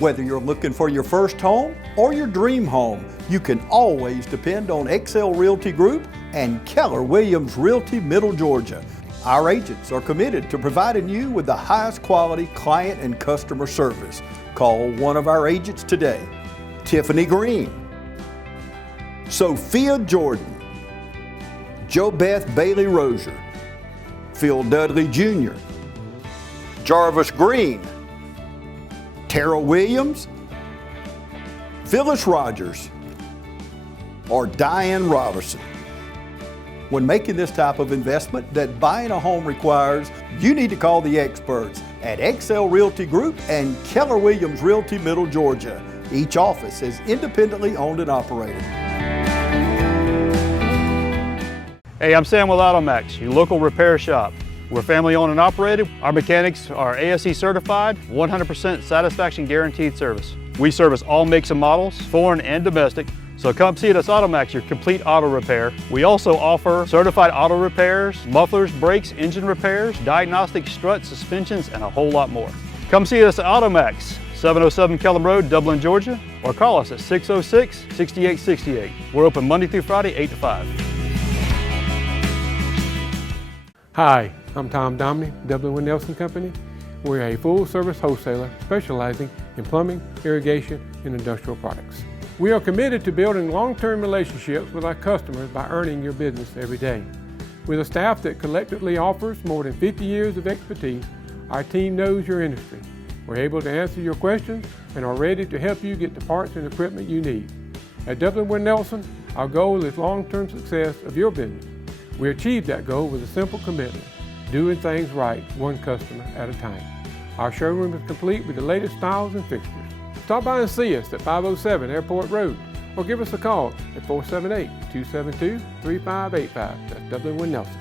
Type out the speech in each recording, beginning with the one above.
Whether you're looking for your first home or your dream home, you can always depend on XL Realty Group and Keller Williams Realty Middle Georgia. Our agents are committed to providing you with the highest quality client and customer service. Call one of our agents today. Tiffany Green, Sophia Jordan, JoBeth Bailey Rozier, Phil Dudley Jr., Jarvis Green, Tara Williams, Phyllis Rogers, or Diane Robertson. When making this type of investment that buying a home requires, you need to call the experts at XL Realty Group and Keller Williams Realty Middle Georgia. Each office is independently owned and operated. Hey, I'm Sam with AutoMax, your local repair shop. We're family owned and operated. Our mechanics are ASE certified, 100% satisfaction guaranteed service. We service all makes and models, foreign and domestic. So come see us at AutoMax, your complete auto repair. We also offer certified auto repairs, mufflers, brakes, engine repairs, diagnostic struts, suspensions, and a whole lot more. Come see us at AutoMax, 707 Kellum Road, Dublin, Georgia, or call us at 606-6868. We're open Monday through Friday, 8 to 5. Hi, I'm Tom Domney, Dublin with Nelson Company. We're a full-service wholesaler specializing in plumbing, irrigation, and industrial products. We are committed to building long-term relationships with our customers by earning your business every day. With a staff that collectively offers more than 50 years of expertise, our team knows your industry. We're able to answer your questions and are ready to help you get the parts and equipment you need. At Dublin with Nelson, our goal is long-term success of your business. We achieve that goal with a simple commitment, doing things right, one customer at a time. Our showroom is complete with the latest styles and fixtures. Stop by and see us at 507 Airport Road or give us a call at 478-272-3585. That's Dublin with Nelson.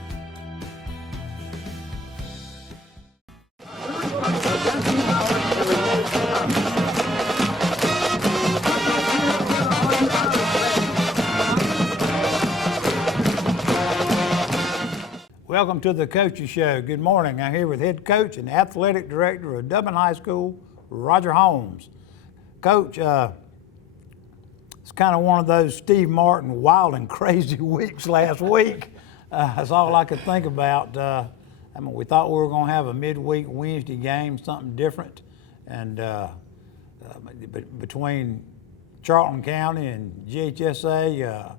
Welcome to the Coaches Show. Good morning. I'm here with head coach and athletic director of Dublin High School, Roger Holmes. Coach, it's kind of one of those Steve Martin wild and crazy weeks last week. That's all I could think about. We thought we were going to have a midweek Wednesday game, something different, and between Charlton County and GHSA,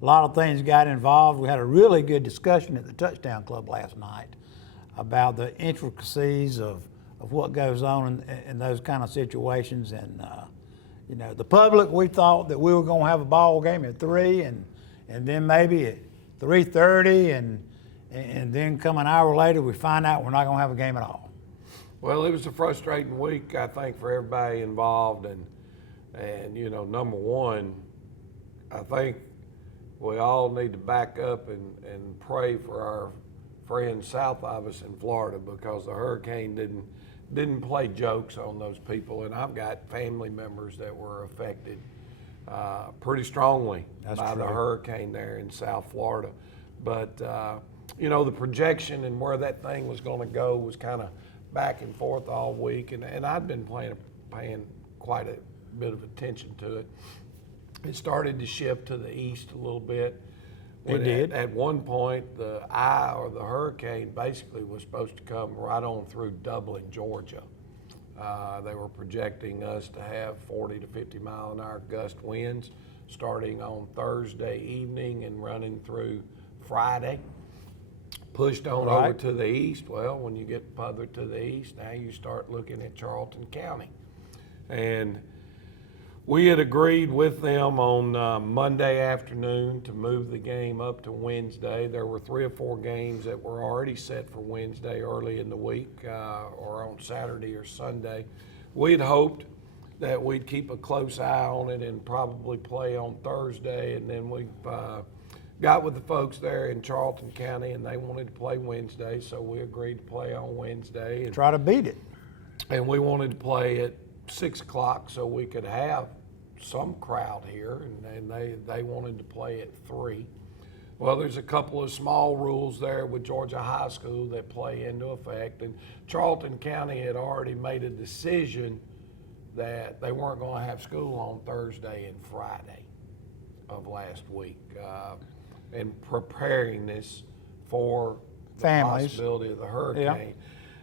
a lot of things got involved. We had a really good discussion at the Touchdown Club last night about the intricacies of what goes on in those kind of situations. And, the public, we thought that we were going to have a ball game at 3 and then maybe at 3:30 and then come an hour later we find out we're not going to have a game at all. Well, it was a frustrating week, I think, for everybody involved. And number one, I think we all need to back up and pray for our friends south of us in Florida, because the hurricane didn't play jokes on those people. And I've got family members that were affected pretty strongly by the hurricane there in South Florida. But, the projection and where that thing was going to go was kind of back and forth all week. And I'd been paying quite a bit of attention to it. It started to shift to the east a little bit. It did. At one point, the eye or the hurricane basically was supposed to come right on through Dublin, Georgia. They were projecting us to have 40 to 50 mile an hour gust winds starting on Thursday evening and running through Friday. Pushed on over to the east. Well, when you get further to the east, now you start looking at Charlton County. And we had agreed with them on Monday afternoon to move the game up to Wednesday. There were 3 or 4 games that were already set for Wednesday early in the week or on Saturday or Sunday. We'd hoped that we'd keep a close eye on it and probably play on Thursday, and then we got with the folks there in Charlton County and they wanted to play Wednesday, so we agreed to play on Wednesday. And try to beat it. And we wanted to play at 6 o'clock so we could have some crowd here, and they wanted to play at 3. Well, there's a couple of small rules there with Georgia High School that play into effect, and Charlton County had already made a decision that they weren't going to have school on Thursday and Friday of last week, and preparing this for the Families. possibility of the hurricane.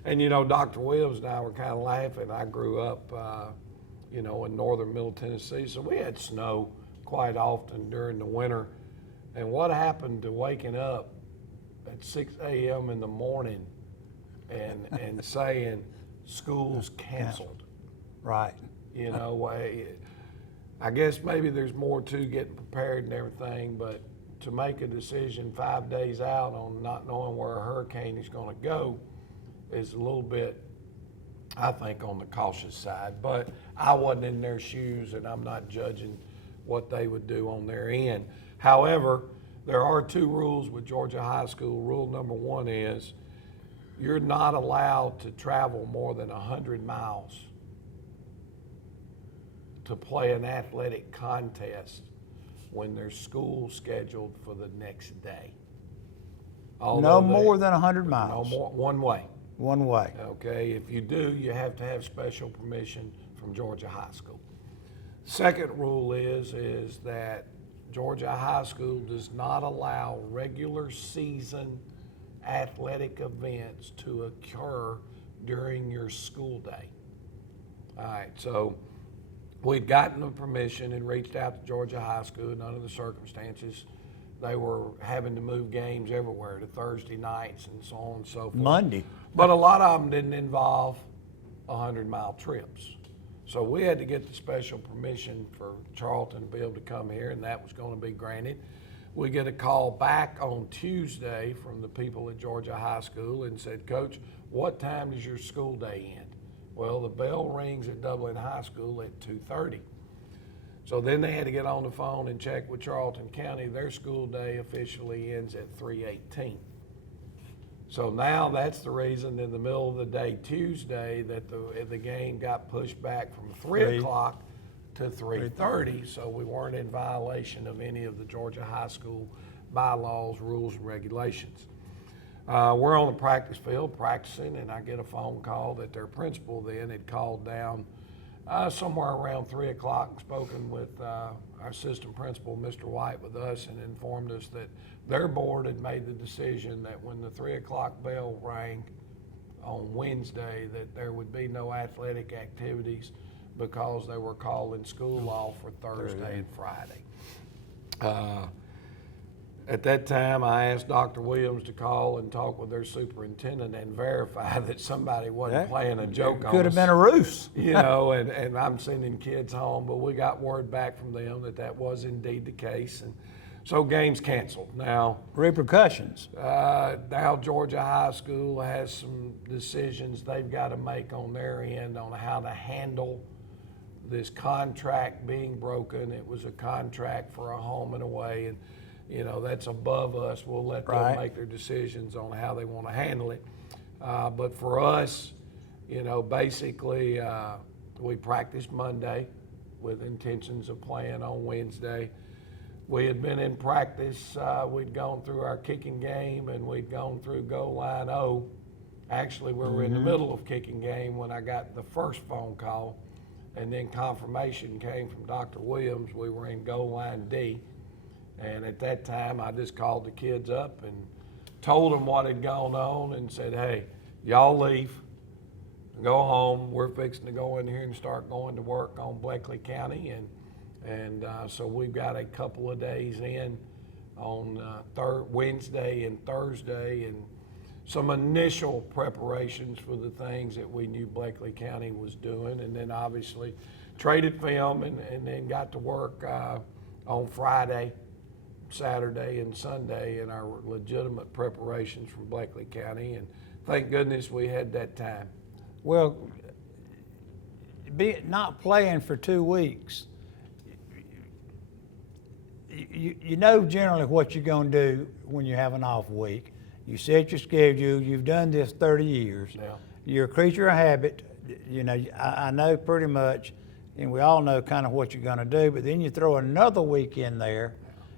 And you know, Dr. Williams and I were kind of laughing. I grew up, you know, in northern Middle Tennessee, so we had snow quite often during the winter. And what happened to waking up at 6 a.m. in the morning and saying school's canceled? Right. You know, I guess maybe there's more to getting prepared and everything, but to make a decision 5 days out on not knowing where a hurricane is going to go is a little bit, I think, on the cautious side. But I wasn't in their shoes, and I'm not judging what they would do on their end. However, there are 2 rules with Georgia High School. Rule number 1 is you're not allowed to travel more than 100 miles to play an athletic contest when there's school scheduled for the next day. No more than 100 No miles. more, one way. One way. Okay, if you do, you have to have special permission from Georgia High School. Second rule is that Georgia High School does not allow regular season athletic events to occur during your school day. All right, so we'd gotten the permission and reached out to Georgia High School. Under the circumstances, they were having to move games everywhere to Thursday nights and so on and so forth. Monday. But a lot of them didn't involve 100-mile trips. So we had to get the special permission for Charlton to be able to come here, and that was going to be granted. We get a call back on Tuesday from the people at Georgia High School and said, Coach, what time does your school day end? Well, the bell rings at Dublin High School at 2:30. So then they had to get on the phone and check with Charlton County. Their school day officially ends at 3:18. So now that's the reason in the middle of the day Tuesday that the game got pushed back from 3 o'clock to 3:30. So we weren't in violation of any of the Georgia High School bylaws, rules, and regulations. We're on the practice field practicing, and I get a phone call that their principal then had called down somewhere around 3 o'clock and spoken with our assistant principal, Mr. White, with us, and informed us that their board had made the decision that when the 3 o'clock bell rang on Wednesday, that there would be no athletic activities because they were calling school off for Thursday and Friday. At that time, I asked Dr. Williams to call and talk with their superintendent and verify that somebody wasn't playing a joke on us. Could have been a ruse. You know, and I'm sending kids home, but we got word back from them that was indeed the case. And so game's canceled. Now, Repercussions. now Georgia High School has some decisions they've got to make on their end on how to handle this contract being broken. It was a contract for a home and away, and you know, that's above us. We'll let them make their decisions on how they want to handle it. But for us, you know, basically we practiced Monday with intentions of playing on Wednesday. We had been in practice. We'd gone through our kicking game, and we'd gone through goal line O. Actually, we were in the middle of kicking game when I got the first phone call, and then confirmation came from Dr. Williams. We were in goal line D. And at that time, I just called the kids up and told them what had gone on and said, hey, y'all leave, go home. We're fixing to go in here and start going to work on Bleckley County. And so we've got a couple of days in on Wednesday and Thursday, and some initial preparations for the things that we knew Bleckley County was doing. And then obviously traded film and then got to work on Friday, Saturday, and Sunday in our legitimate preparations from Bleckley County, and thank goodness we had that time. Well, not playing for 2 weeks, you know generally what you're going to do when you have an off week. You set your schedule. You've done this 30 years. Yeah. You're a creature of habit. You know, I know pretty much, and we all know kind of what you're going to do, but then you throw another week in there,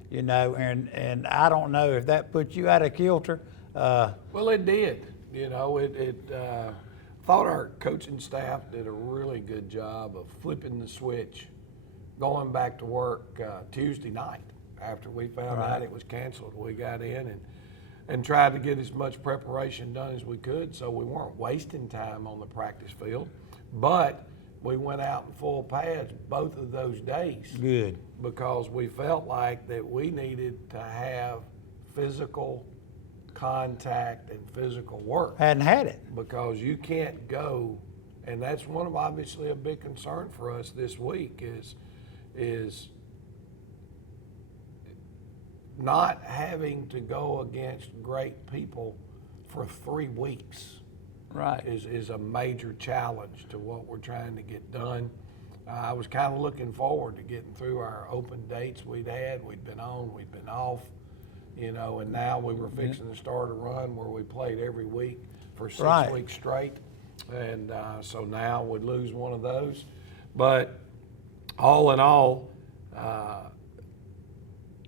you know, and I don't know if that puts you out of kilter. Well, it did. You know, thought our coaching staff did a really good job of flipping the switch, going back to work Tuesday night after we found out it was canceled. We got in and tried to get as much preparation done as we could, so we weren't wasting time on the practice field. But we went out in full pads both of those days. Good. Because we felt like that we needed to have physical contact and physical work. Hadn't had it. Because you can't go, and that's one of obviously a big concern for us this week is not having to go against great people for 3 weeks. Right. Is a major challenge to what we're trying to get done. I was kind of looking forward to getting through our open dates we'd had. We'd been on, we'd been off, you know, and now we were fixing to start a run where we played every week for 6 weeks straight. And so now we'd lose one of those. But all in all,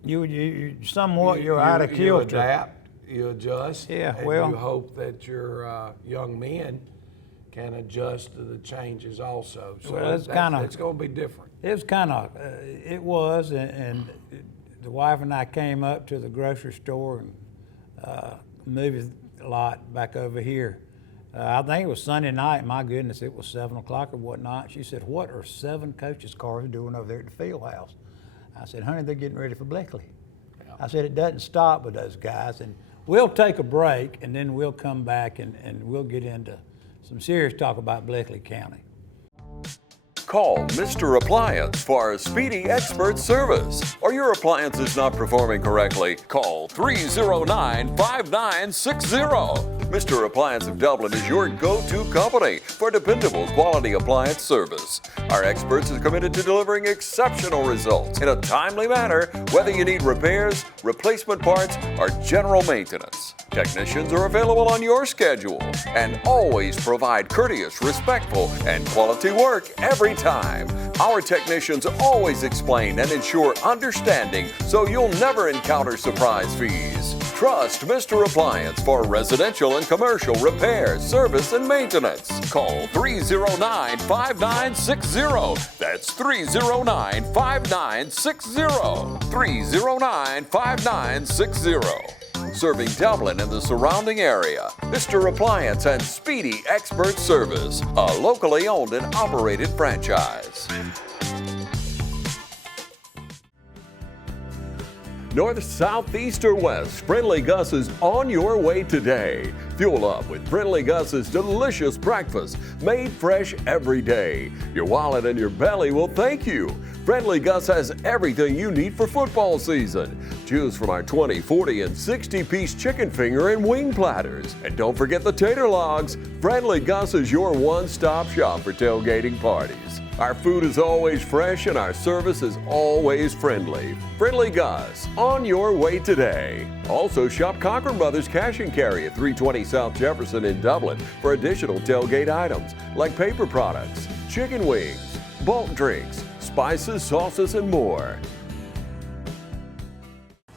you somewhat you're out of kilter. You adapt, you adjust, Yeah, and well, you hope that your young men can adjust to the changes also. So Well, it's kinda- it's going to be different. it was kind of, it was, and the wife and I came up to the grocery store and movie lot back over here. I think it was Sunday night. My goodness, it was 7 o'clock or whatnot. She said, "What are 7 coaches' cars doing over there at the field house?" I said, "Honey, they're getting ready for Bleckley." Yeah. I said, "It doesn't stop with those guys." And we'll take a break, and then we'll come back and we'll get into some serious talk about Bleckley County. Call Mr. Appliance for a speedy expert service. Or your appliance is not performing correctly, call 309-5960. Mr. Appliance of Dublin is your go-to company for dependable quality appliance service. Our experts are committed to delivering exceptional results in a timely manner, whether you need repairs, replacement parts, or general maintenance. Technicians are available on your schedule and always provide courteous, respectful, and quality work every time. Our technicians always explain and ensure understanding so you'll never encounter surprise fees. Trust Mr. Appliance for residential and commercial repair, service, and maintenance. Call 309-5960. That's 309-5960. 309-5960. Serving Dublin and the surrounding area. Mr. Appliance and Speedy Expert Service, a locally owned and operated franchise. North, south, east, or west, Friendly Gus is on your way today. Fuel up with Friendly Gus's delicious breakfast, made fresh every day. Your wallet and your belly will thank you. Friendly Gus has everything you need for football season. Choose from our 20, 40, and 60-piece chicken finger and wing platters. And don't forget the tater logs. Friendly Gus is your one-stop shop for tailgating parties. Our food is always fresh and our service is always friendly. Friendly Gus, on your way today. Also shop Cochran Brothers Cash and Carry at 320 South Jefferson in Dublin for additional tailgate items like paper products, chicken wings, bulk drinks, spices, sauces, and more.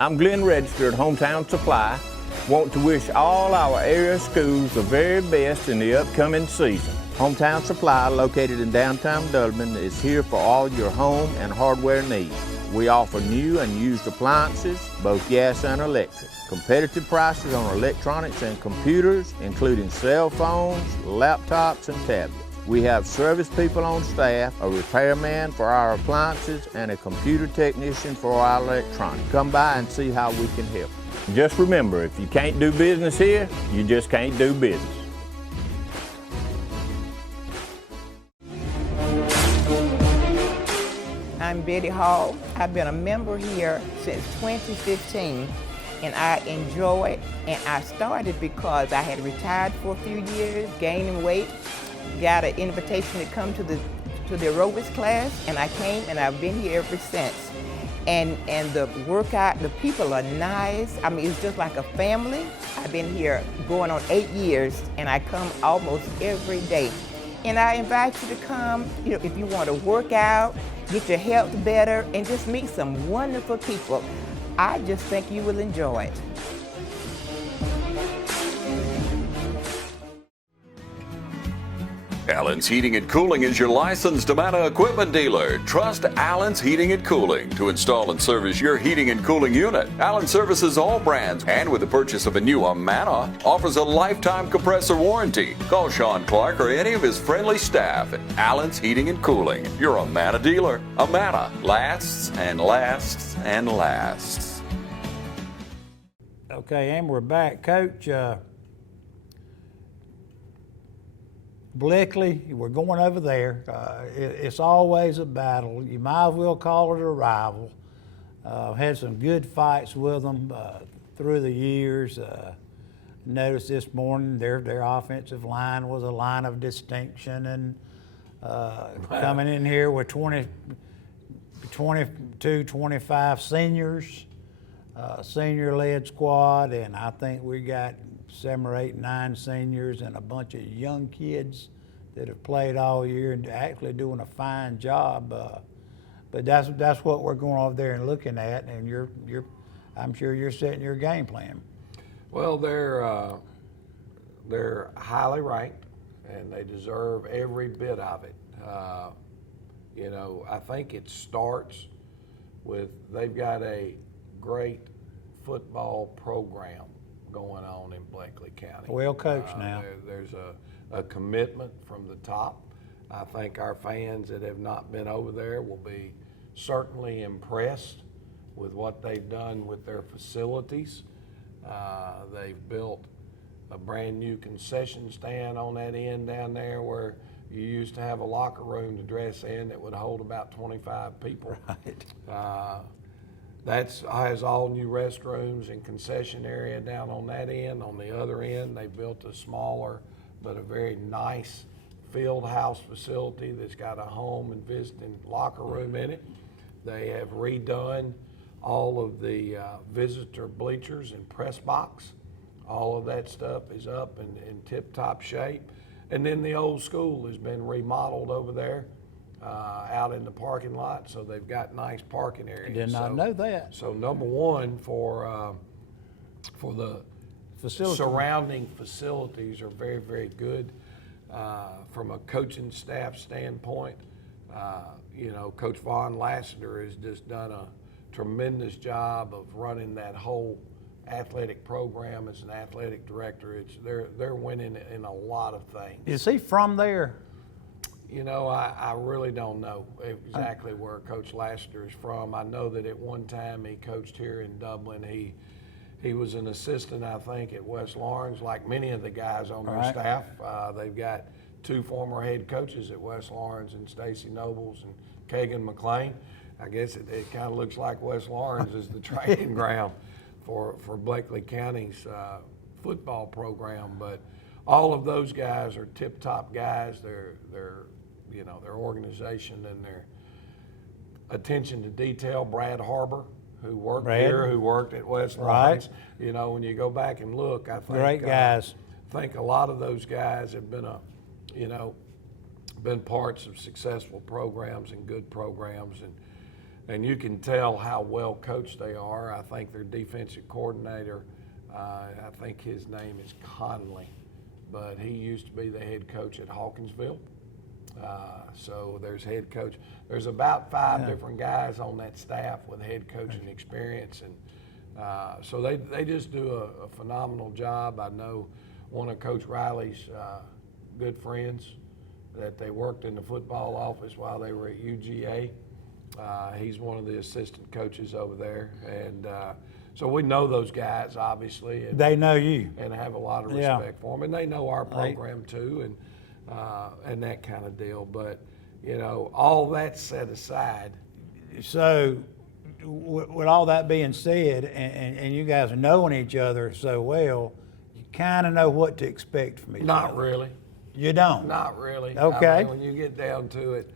I'm Glenn Register at Hometown Supply. Want to wish all our area schools the very best in the upcoming season. Hometown Supply, located in downtown Dublin, is here for all your home and hardware needs. We offer new and used appliances, both gas and electric. Competitive prices on electronics and computers, including cell phones, laptops, and tablets. We have service people on staff, a repairman for our appliances, and a computer technician for our electronics. Come by and see how we can help. Just remember, if you can't do business here, you just can't do business. I'm Betty Hall. I've been a member here since 2015, and I enjoy it. And I started because I had retired for a few years, gaining weight, got an invitation to come to the aerobics class, and I came, and I've been here ever since. And the workout, the people are nice. I mean, it's just like a family. I've been here going on 8 years, and I come almost every day. And I invite you to come, you know, if you want to work out, get your health better, and just meet some wonderful people. I just think you will enjoy it. Allen's Heating and Cooling is your licensed Amana equipment dealer. Trust Allen's Heating and Cooling to install and service your heating and cooling unit. Allen services all brands, and with the purchase of a new Amana, offers a lifetime compressor warranty. Call Sean Clark or any of his friendly staff at Allen's Heating and Cooling, your Amana dealer. Amana lasts and lasts and lasts. Okay, and we're back. Coach, Bleckley, we're going over there. It's always a battle. You might as well call it a rival. Had some good fights with them through the years. Noticed this morning their offensive line was a line of distinction, and coming in here with 22, 25 seniors, senior-led squad, and I think we got 7 or 8, 9 seniors and a bunch of young kids that have played all year and actually doing a fine job. But that's what we're going over there and looking at, and I'm sure you're setting your game plan. Well, they're highly ranked, and they deserve every bit of it. You know, I think it starts with they've got a great football program going on in Bleckley County. Well coached now. There's a commitment from the top. I think our fans that have not been over there will be certainly impressed with what they've done with their facilities. They've built a brand new concession stand on that end down there where you used to have a locker room to dress in that would hold about 25 people. Right. That has all new restrooms and concession area down on that end. On the other end, they built a smaller but a very nice field house facility that's got a home and visiting locker room in it. They have redone all of the visitor bleachers and press box. All of that stuff is up in tip-top shape. And then the old school has been remodeled over there out in the parking lot, so they've got nice parking areas. I did not know that. So number one, for the surrounding facilities are very, very good. From a coaching staff standpoint, you know, Coach Von Lassiter has just done a tremendous job of running that whole athletic program as an athletic director. They're winning in a lot of things. Is he from there? You know, I really don't know exactly where Coach Lassiter is from. I know that at one time he coached here in Dublin. He was an assistant, I think, at West Lawrence, like many of the guys on their staff. They've got 2 former head coaches at West Lawrence, and Stacy Nobles and Kagan McLean. I guess it kind of looks like West Lawrence is the training ground for Bleckley County's football program. But all of those guys are tip-top guys. They're you know, their organization and their attention to detail. Brad Harbor, who worked here, who worked at West Lawrence. You know, when you go back and look, I think Great guys. I think a lot of those guys have been been parts of successful programs and good programs, and you can tell how well coached they are. I think their defensive coordinator, I think his name is Conley, but he used to be the head coach at Hawkinsville. So there's head coach. There's about 5 different guys on that staff with head coaching experience, and so they just do a phenomenal job. I know one of Coach Riley's good friends that they worked in the football office while they were at UGA. He's one of the assistant coaches over there, and so we know those guys, obviously. And they know you. And have a lot of respect for them, and they know our program too, and that kind of deal. But, you know, all that set aside. So with all that being said, and you guys knowing each other so well, you kind of know what to expect from each other. Not really. You don't? Not really. Okay. I mean, when you get down to it,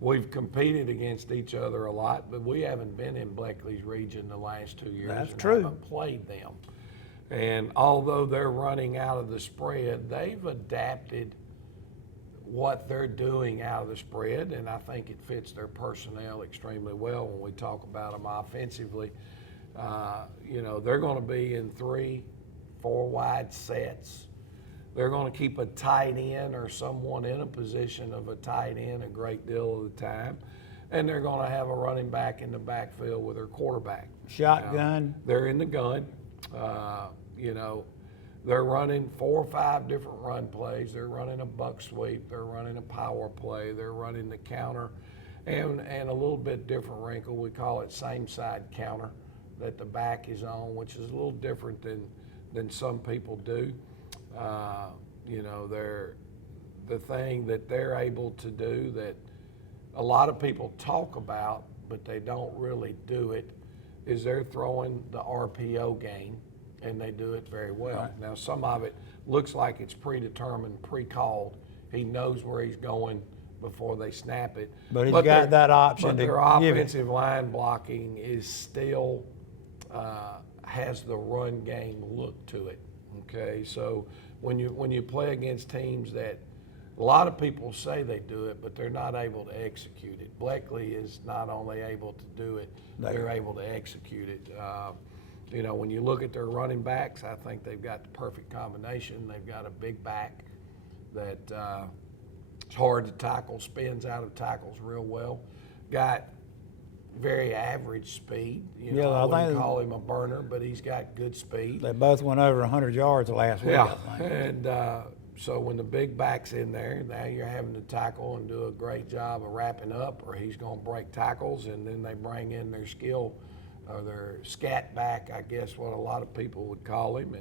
we've competed against each other a lot, but we haven't been in Bleckley's region the last 2 years. That's and true. Haven't played them. And although they're running out of the spread, they've adapted what they're doing out of the spread, and I think it fits their personnel extremely well when we talk about them offensively. You know, they're going to be in 3-4 wide sets. They're going to keep a tight end or someone in a position of a tight end a great deal of the time. And they're going to have a running back in the backfield with their quarterback. Shotgun. They're in the gun. They're running 4 or 5 different run plays. They're running a buck sweep. They're running a power play. They're running the counter. And a little bit different wrinkle, we call it same side counter that the back is on, which is a little different than some people do. They're the thing that they're able to do that a lot of people talk about, but they don't really do it, is they're throwing the RPO game, and they do it very well. Right. Now, some of it looks like it's predetermined, pre-called. He knows where he's going before they snap it. But he's got that option to give it. But their offensive line blocking is still has the run game look to it. Okay, so when you play against teams that a lot of people say they do it, but they're not able to execute it. Blakely is not only able to do it, they're able to execute it. When you look at their running backs, I think they've got the perfect combination. They've got a big back that it's hard to tackle, spins out of tackles real well. Got very average speed. I wouldn't call him a burner, but he's got good speed. They both went over 100 yards last week, I think. And so when the big back's in there, now you're having to tackle and do a great job of wrapping up, or he's going to break tackles, and then they bring in their skill or their scat back, I guess what a lot of people would call him.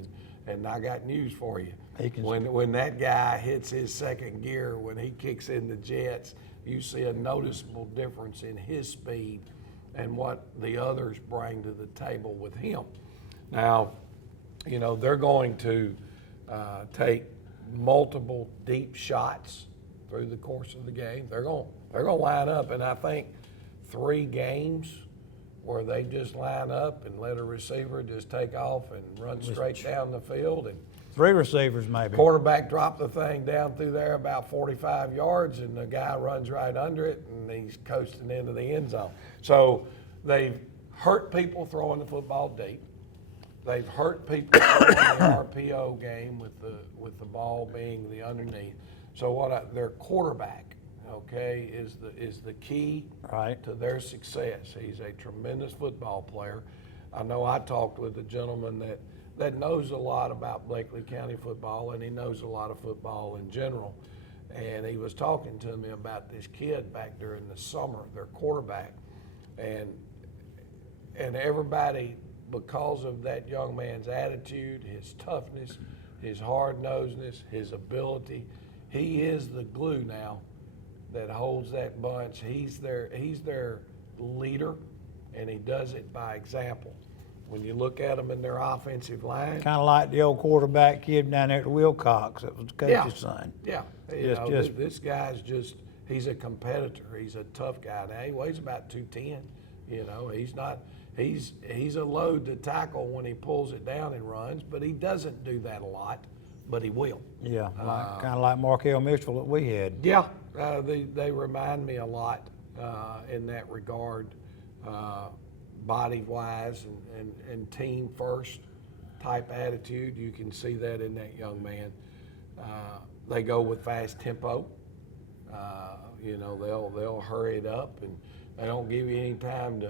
And I got news for you. When that guy hits his second gear, when he kicks in the jets, you see a noticeable difference in his speed and what the others bring to the table with him. Now, they're going to take multiple deep shots through the course of the game. They're going to line up, and I think 3 games where they just line up and let a receiver just take off and run straight down the field, and 3 receivers maybe. Quarterback dropped the thing down through there about 45 yards, and the guy runs right under it, and he's coasting into the end zone. So they've hurt people throwing the football deep. They've hurt people in the RPO game with the ball being the underneath. So their quarterback, okay, is the key to their success. He's a tremendous football player. I know I talked with a gentleman that knows a lot about Blakely County football, and he knows a lot of football in general. And he was talking to me about this kid back during the summer, their quarterback. And everybody, because of that young man's attitude, his toughness, his hard-nosedness, his ability, he is the glue now that holds that bunch. He's their leader, and he does it by example. When you look at them in their offensive line. Kind of like the old quarterback kid down there at Wilcox that was the coach's son. Yeah. This guy's he's a competitor. He's a tough guy. Now, he weighs about 210. He's a load to tackle when he pulls it down and runs, but he doesn't do that a lot, but he will. Yeah, kind of like Markel Mitchell that we had. Yeah, they remind me a lot in that regard. Body-wise and team-first type attitude. You can see that in that young man. They go with fast tempo. They'll hurry it up, and they don't give you any time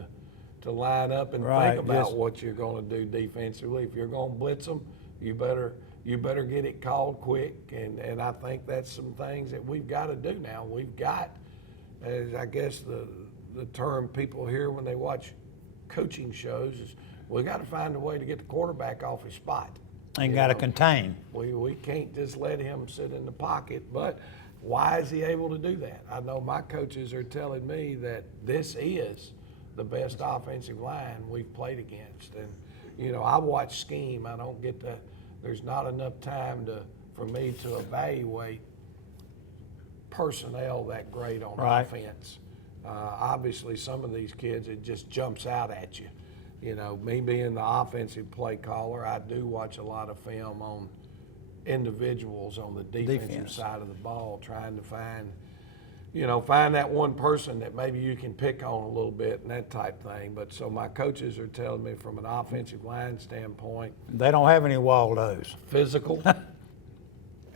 to line up and think about what you're going to do defensively. If you're going to blitz them, you better get it called quick. And I think that's some things that we've got to do now. We've got, as I guess the term people hear when they watch coaching shows, is we got to find a way to get the quarterback off his spot. And got to contain. We can't just let him sit in the pocket, but why is he able to do that? I know my coaches are telling me that this is the best offensive line we've played against. And, I watch scheme. I don't get there's not enough time for me to evaluate personnel that great on offense. Obviously, some of these kids, it just jumps out at you. Me being the offensive play caller, I do watch a lot of film on individuals on the defensive side of the ball, trying to find that one person that maybe you can pick on a little bit and that type thing. But so my coaches are telling me from an offensive line standpoint. They don't have any Waldos. Physical,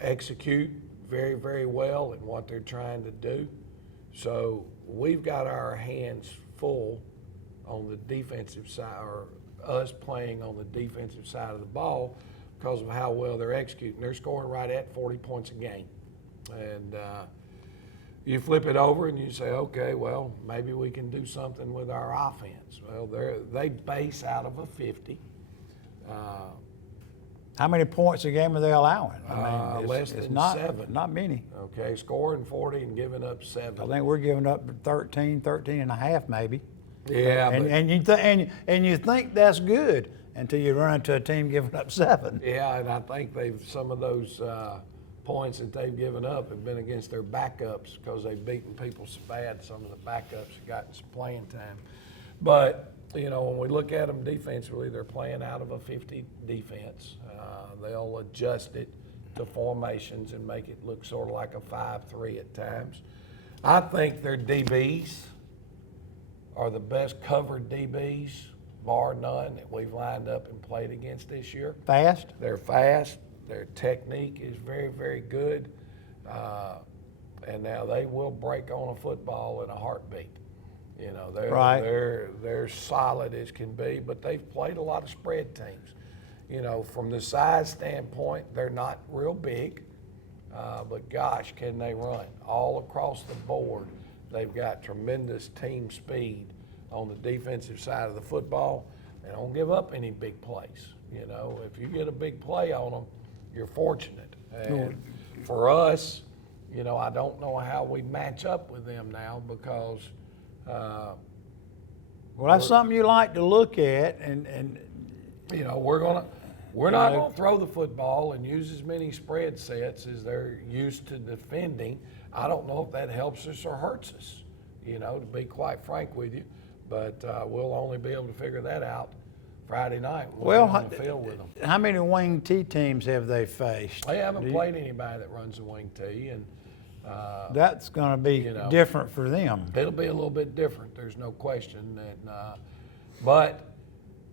execute very, very well in what they're trying to do. So we've got our hands full on the defensive side, or us playing on the defensive side of the ball because of how well they're executing. They're scoring right at 40 points a game. And you flip it over and you say, okay, well, maybe we can do something with our offense. Well, they base out of a 50. How many points a game are they allowing? Less than not, 7. Not many. Okay, scoring 40 and giving up 7. I think we're giving up 13 and a half maybe. Yeah, and you think that's good until you run into a team giving up 7. Yeah, and I think some of those points that they've given up have been against their backups because they've beaten people so bad. Some of the backups have gotten some playing time. But, you know, when we look at them defensively, they're playing out of a 50 defense. They'll adjust it to formations and make it look sort of like a 5-3 at times. I think their DBs are the best covered DBs, bar none, that we've lined up and played against this year. Fast? They're fast. Their technique is very, very good. And now they will break on a football in a heartbeat. You know, they're solid as can be, but they've played a lot of spread teams. You know, from the size standpoint, they're not real big, but gosh, can they run all across the board. They've got tremendous team speed on the defensive side of the football. They don't give up any big plays. You know, if you get a big play on them, you're fortunate. And for us, you know, I don't know how we match up with them now because well, that's something you like to look at, and you know, we're not going to throw the football and use as many spread sets as they're used to defending. I don't know if that helps us or hurts us, you know, to be quite frank with you. But we'll only be able to figure that out Friday night when we're on the field with them. How many wing T teams have they faced? They haven't played anybody that runs a wing T, and that's going to be different for them. It'll be a little bit different. There's no question. But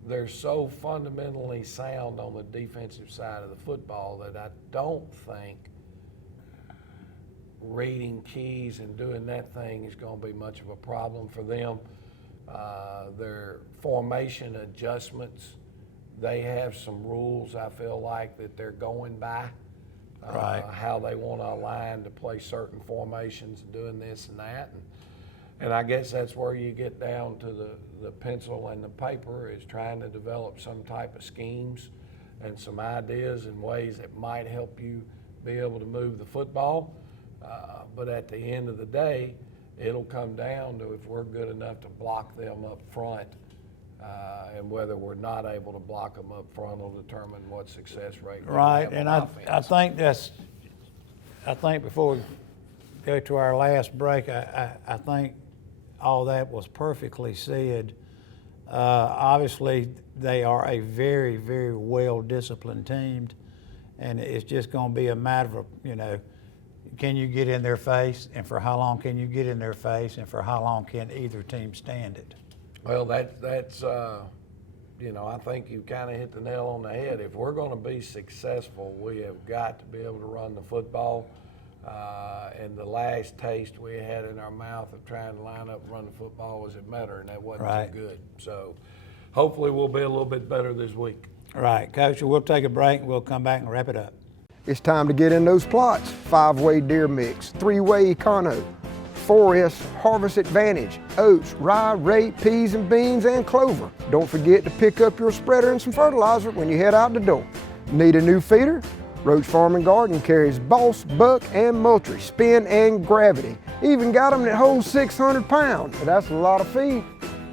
they're so fundamentally sound on the defensive side of the football that I don't think reading keys and doing that thing is going to be much of a problem for them. Their formation adjustments, they have some rules, I feel like, that they're going by. How they want to align to play certain formations and doing this and that. And I guess that's where you get down to the pencil and the paper, is trying to develop some type of schemes and some ideas and ways that might help you be able to move the football. But at the end of the day, it'll come down to if we're good enough to block them up front, and whether we're not able to block them up front will determine what success rate we have And on I offense. think before we go to our last break, I think all that was perfectly said. Obviously, they are a very, very well-disciplined team, and it's just going to be a matter of, you know, can you get in their face, and for how long can you get in their face, and for how long can either team stand it? Well, that's you know, I think you kind of hit the nail on the head. If we're going to be successful, we have got to be able to run the football. And the last taste we had in our mouth of trying to line up and run the football was at Metter, and that wasn't too good. So hopefully we'll be a little bit better this week. Right, Coach, we'll take a break and we'll come back and wrap it up. It's time to get in those plots. 5-way deer mix, 3-way econo, 4S Harvest Advantage, oats, rye, rape, peas and beans, and clover. Don't forget to pick up your spreader and some fertilizer when you head out the door. Need a new feeder? Roach Farm and Garden carries Boss, Buck, and Moultrie, Spin, and Gravity. Even got them that hold 600 pounds. That's a lot of feed.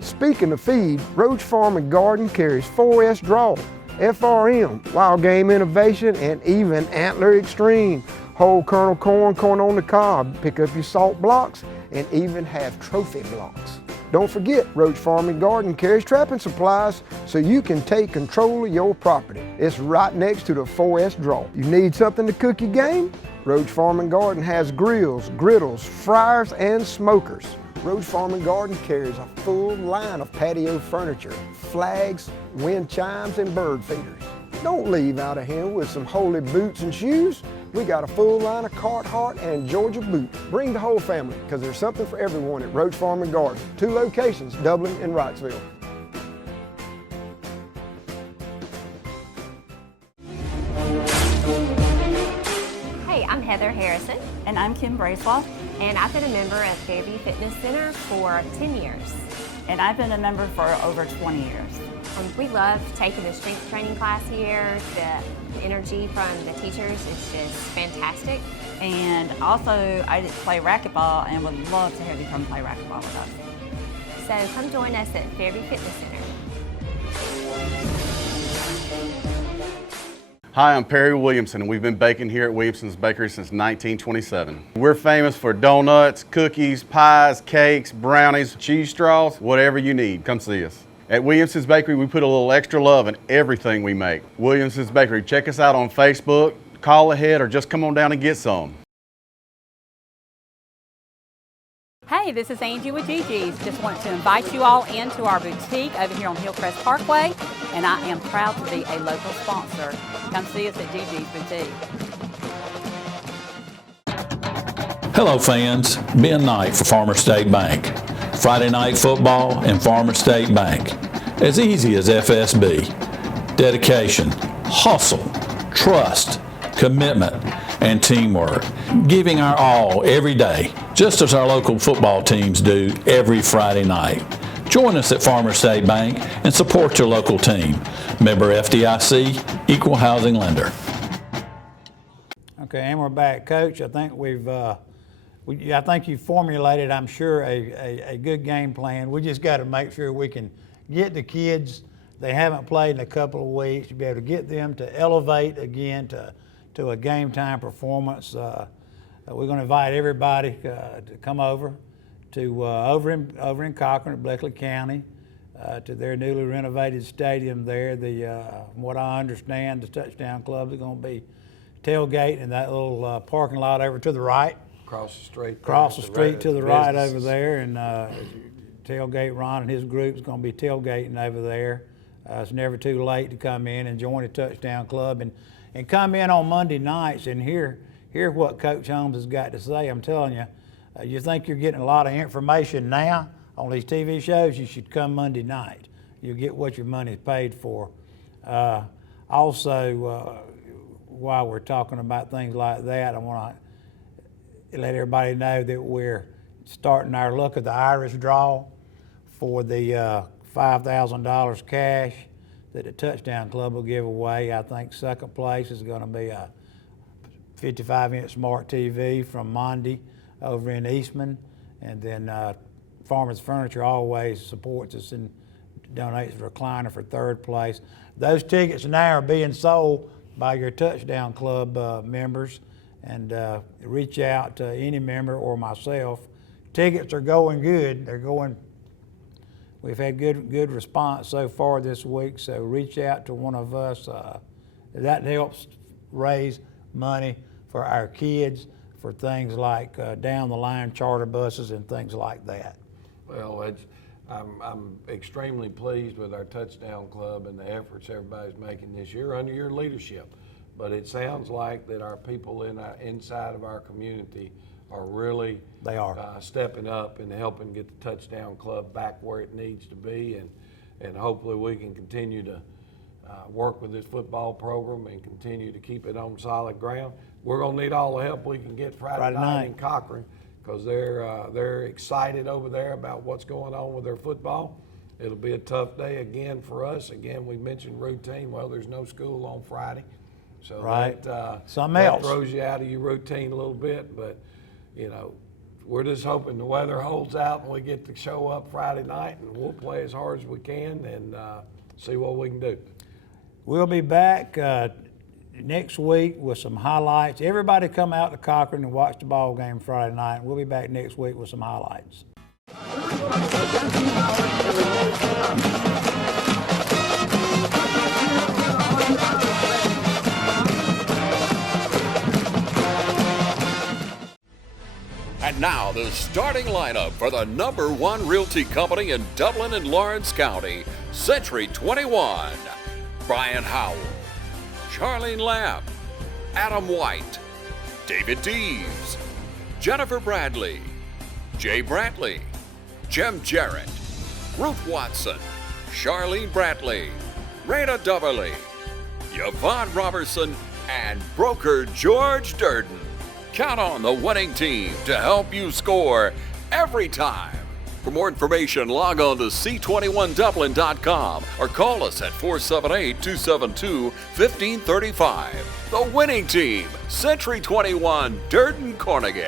Speaking of feed, Roach Farm and Garden carries 4S Draw, FRM, Wild Game Innovation, and even Antler Extreme. Whole kernel corn, corn on the cob. Pick up your salt blocks and even have trophy blocks. Don't forget, Roach Farm and Garden carries trapping supplies so you can take control of your property. It's right next to the 4S Draw. You need something to cook your game? Roach Farm and Garden has grills, griddles, fryers, and smokers. Roach Farm and Garden carries a full line of patio furniture, flags, wind chimes, and bird feeders. Don't leave out of here with some holy boots and shoes. We got a full line of Carhartt and Georgia boots. Bring the whole family, because there's something for everyone at Roach Farm and Garden. 2 locations, Dublin and Wrightsville. Hey, I'm Heather Harrison. And I'm Kim Bracewell. And I've been a member at Fairview Fitness Center for 10 years. And I've been a member for over 20 years. We love taking the strength training class here. The energy from the teachers is just fantastic. And also, I play racquetball and would love to have you come play racquetball with us. So come join us at Fairview Fitness Center. Hi, I'm Perry Williamson, and we've been baking here at Williamson's Bakery since 1927. We're famous for donuts, cookies, pies, cakes, brownies, cheese straws, whatever you need. Come see us. At Williamson's Bakery, we put a little extra love in everything we make. Williamson's Bakery, check us out on Facebook, call ahead, or just come on down and get some. Hey, this is Angie with Gigi's. Just want to invite you all into our boutique over here on Hillcrest Parkway, and I am proud to be a local sponsor. Come see us at Gigi's Boutique. Hello fans, Ben Knight for Farmer State Bank. Friday night football and Farmer State Bank. As easy as FSB. Dedication, hustle, trust, commitment, and teamwork. Giving our all every day, just as our local football teams do every Friday night. Join us at Farmer State Bank and support your local team. Member FDIC, Equal Housing Lender. Okay, and we're back. Coach, I think I think you formulated, I'm sure, a good game plan. We just got to make sure we can get the kids, they haven't played in a couple of weeks, to be able to get them to elevate again to a game time performance. We're going to invite everybody to come over to over in Cochran at Bleckley County to their newly renovated stadium there. From what I understand, the Touchdown Club is going to be tailgating in that little parking lot over to the right. Across the street. Across the street to the right over there, and tailgate Ron and his group is going to be tailgating over there. It's never too late to come in and join the Touchdown Club and come in on Monday nights and hear what Coach Holmes has got to say. I'm telling you, you think you're getting a lot of information now on these TV shows, you should come Monday night. You'll get what your money is paid for. Also, while we're talking about things like that, I want to let everybody know that we're starting our look at the Irish draw for the $5,000 cash that the Touchdown Club will give away. I think second place is going to be a 55-inch smart TV from Mondi over in Eastman, and then Farmers Furniture always supports us and donates a recliner for third place. Those tickets now are being sold by your Touchdown Club members, and reach out to any member or myself. Tickets are going good. We've had good response so far this week, so reach out to one of us. That helps raise money for our kids for things like down the line charter buses and things like that. Well, I'm extremely pleased with our Touchdown Club and the efforts everybody's making this year under your leadership. But it sounds like that our people inside of our community are really stepping up and helping get the Touchdown Club back where it needs to be, and hopefully we can continue to work with this football program and continue to keep it on solid ground. We're going to need all the help we can get Friday night in Cochran, because they're excited over there about what's going on with their football. It'll be a tough day again for us. Again, we mentioned routine. Well, there's no school on Friday, so that throws you out of your routine a little bit. But you know, we're just hoping the weather holds out and we get to show up Friday night, and we'll play as hard as we can and see what we can do. We'll be back next week with some highlights. Everybody come out to Cochran and watch the ball game Friday night. We'll be back next week with some highlights. And now the starting lineup for the #1 realty company in Dublin and Lawrence County, Century 21. Brian Howell, Charlene Lamb, Adam White, David Deves, Jennifer Bradley, Jay Brantley, Jim Jarrett, Ruth Watson, Charlene Brantley, Raina Dubberly, Yvonne Robertson, and broker George Durden. Count on the winning team to help you score every time. For more information, log on to c21dublin.com or call us at 478-272-1535. The winning team, Century 21, Durden Carnegie.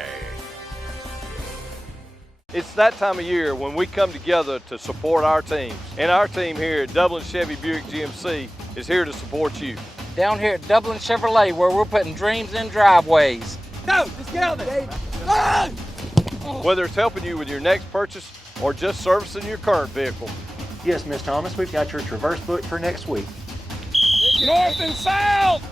It's that time of year when we come together to support our teams. And our team here at Dublin Chevy Buick GMC is here to support you. Down here at Dublin Chevrolet, where we're putting dreams in driveways. Go! Let's get out there! Whether it's helping you with your next purchase or just servicing your current vehicle. Yes, Miss Thomas, we've got your Traverse booked for next week. North and south!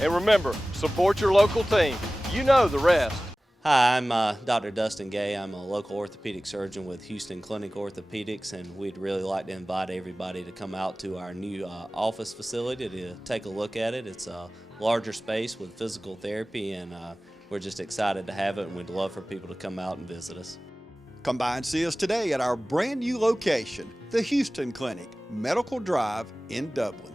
And remember, support your local team. You know the rest. Hi, I'm Dr. Dustin Gay. I'm a local orthopedic surgeon with Houston Clinic Orthopedics, and we'd really like to invite everybody to come out to our new office facility to take a look at it. It's a larger space with physical therapy, and we're just excited to have it, and we'd love for people to come out and visit us. Come by and see us today at our brand new location, the Houston Clinic, Medical Drive in Dublin.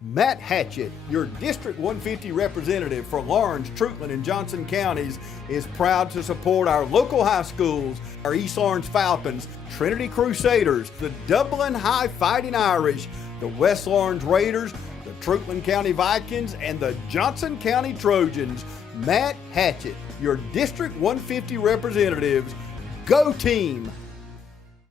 Matt Hatchett, your District 150 representative for Lawrence, Trutland, and Johnson counties, is proud to support our local high schools, our East Lawrence Falcons, Trinity Crusaders, the Dublin High Fighting Irish, the West Lawrence Raiders, the Trutland County Vikings, and the Johnson County Trojans. Matt Hatchett, your District 150 representatives. Go team!